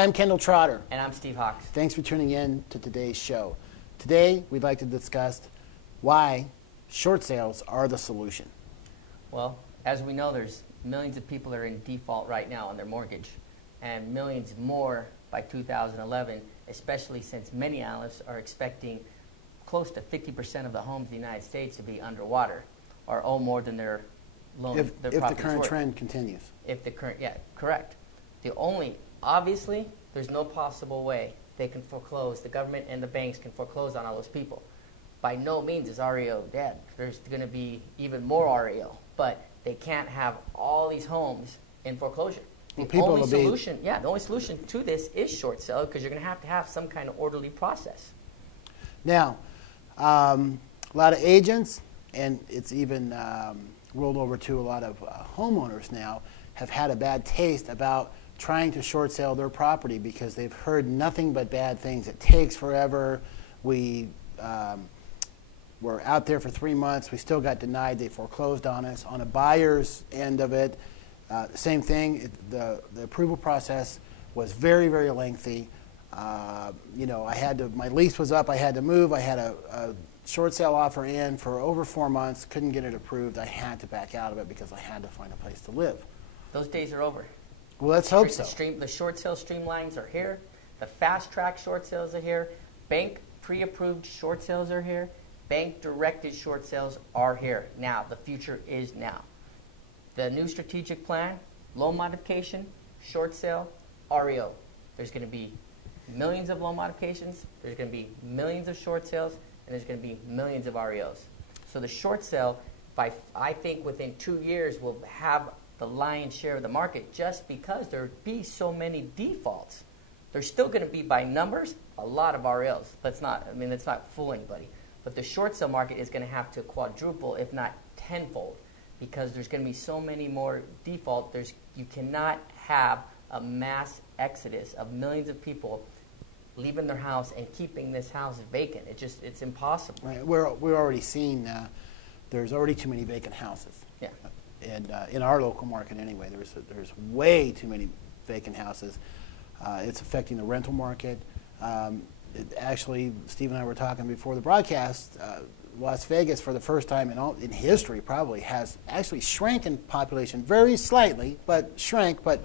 Hi, I'm Kendall Trotter. And I'm Steve Hawks. Thanks for tuning in to today's show. Today, we'd like to discuss why short sales are the solution. Well, as we know, there's millions of people that are in default right now on their mortgage, and millions more by 2011, especially since many analysts are expecting close to 50% of the homes in the United States to be underwater or owe more than their loan. If the current trend continues. If the current, yeah, correct. Obviously, there's no possible way they can foreclose, the government and the banks can foreclose on all those people. By no means is REO dead. There's going to be even more REO, but they can't have all these homes in foreclosure. The only solution to this is short sale, because you're going to have some kind of orderly process. Now, a lot of agents, and it's even rolled over to a lot of homeowners now, have had a bad taste about trying to short sale their property because they've heard nothing but bad things. It takes forever. We were out there for 3 months. We still got denied. They foreclosed on us. On a buyer's end of it, same thing. The approval process was very, very lengthy. My lease was up. I had to move. I had a short sale offer in for over 4 months. Couldn't get it approved. I had to back out of it because I had to find a place to live. Those days are over. Well, let's hope so. The short sale streamlines are here. The fast track short sales are here. Bank pre-approved short sales are here. Bank directed short sales are here. Now, the future is now. The new strategic plan, loan modification, short sale, REO. There's going to be millions of loan modifications. There's going to be millions of short sales, and there's going to be millions of REOs. So the short sale, I think within 2 years, will have the lion's share of the market, just because there be so many defaults. There's still going to be, by numbers, a lot of REOs. Let's not fool anybody. But the short sale market is going to have to quadruple, if not tenfold, because there's going to be so many more default. You cannot have a mass exodus of millions of people leaving their house and keeping this house vacant. It's impossible. Right. We're already seeing there's already too many vacant houses. Yeah. And in our local market anyway, there's way too many vacant houses. It's affecting the rental market. Actually, Steve and I were talking before the broadcast. Las Vegas, for the first time in history, probably has actually shrank in population very slightly, but shrank. But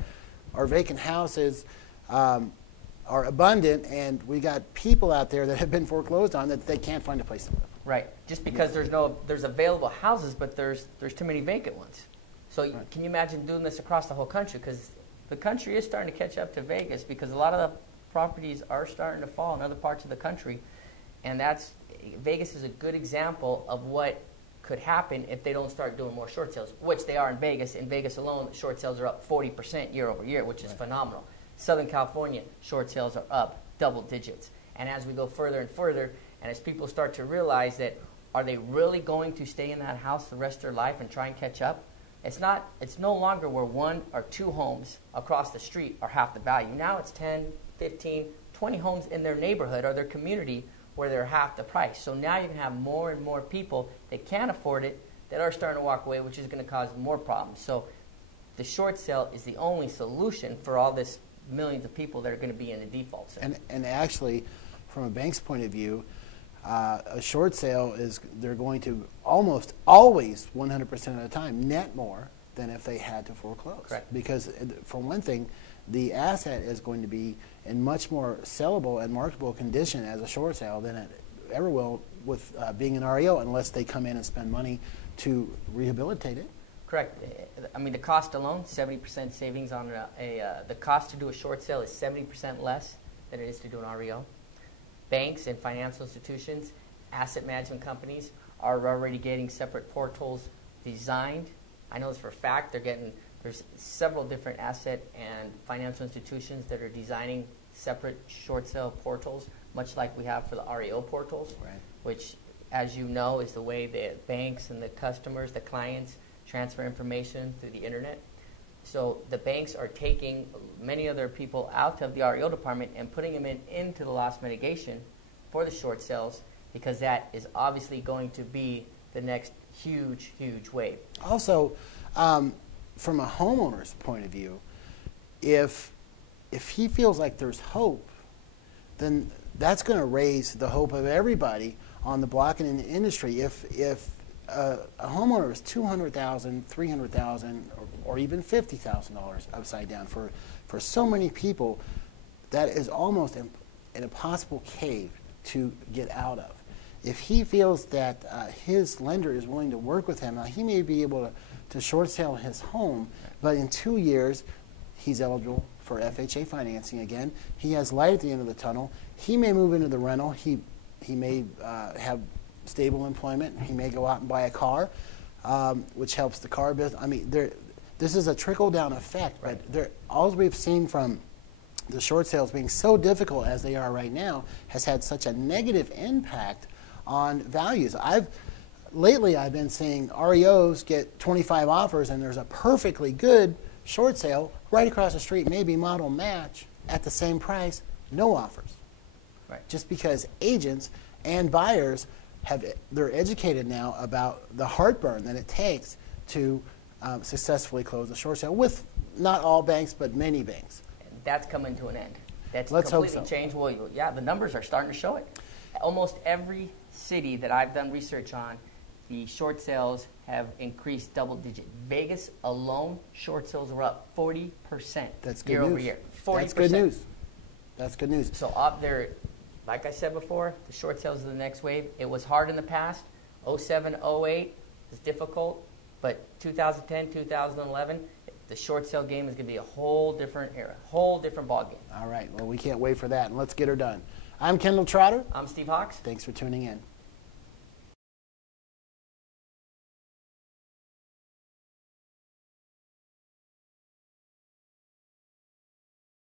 our vacant houses are abundant, and we got people out there that have been foreclosed on that they can't find a place to live. Right. Just because there's available houses, but there's too many vacant ones. So right. Can you imagine doing this across the whole country? Because the country is starting to catch up to Vegas, because a lot of the properties are starting to fall in other parts of the country, and Vegas is a good example of what could happen if they don't start doing more short sales, which they are in Vegas. In Vegas alone, short sales are up 40% year over year, which is phenomenal. Southern California, short sales are up double digits. And as we go further and further, and as people start to realize that, are they really going to stay in that house the rest of their life and try and catch up? It's no longer where 1 or 2 homes across the street are half the value. Now it's 10, 15, 20 homes in their neighborhood or their community where they're half the price. So now you can have more and more people that can't afford it that are starting to walk away, which is going to cause more problems. So the short sale is the only solution for all this millions of people that are going to be in the default sale. And actually, from a bank's point of view, a short sale they're going to almost always 100% of the time net more than if they had to foreclose. Correct. Because for one thing, the asset is going to be in much more sellable and marketable condition as a short sale than it ever will with being an REO, unless they come in and spend money to rehabilitate it. Correct. I mean, the cost alone, 70% savings on the cost to do a short sale is 70% less than it is to do an REO. Banks and financial institutions, asset management companies are already getting separate portals designed. I know this for a fact. There's several different asset and financial institutions that are designing separate short sale portals, much like we have for the REO portals, right. Which, as you know, is the way the banks and the customers, the clients, transfer information through the internet. So the banks are taking many other people out of the REO department and putting them into the loss mitigation for the short sales, because that is obviously going to be the next huge, huge wave. Also, from a homeowner's point of view, if if he feels like there's hope, then that's going to raise the hope of everybody on the block and in the industry. If a homeowner is $200,000, $300,000, or even $50,000 upside down for so many people, that is almost an impossible cave to get out of. If he feels that his lender is willing to work with him, he may be able to short sale his home, but in 2 years, he's eligible for FHA financing again. He has light at the end of the tunnel. He may move into the rental. He may have stable employment. He may go out and buy a car, which helps the car business. I mean, this is a trickle-down effect, but all we've seen from the short sales being so difficult as they are right now has had such a negative impact on values. Lately I've been seeing REOs get 25 offers, and there's a perfectly good short sale right across the street, maybe model match at the same price, no offers. Right. Just because agents and buyers they're educated now about the heartburn that it takes to successfully close a short sale with not all banks but many banks. And that's coming to an end. That's Let's hope completely so. changed. Well, yeah, the numbers are starting to show it. Almost every city that I've done research on, the short sales have increased double digit. Vegas alone, short sales are up 40% That's good year news. over year. 40%. That's good news. That's good news. So up there, like I said before, the short sales are the next wave. It was hard in the past. 07, 08 was difficult, but 2010, 2011, the short sale game is going to be a whole different era, whole different ball game. All right. Well, we can't wait for that, and let's get her done. I'm Kendall Trotter. I'm Steve Hawks. Thanks for tuning in.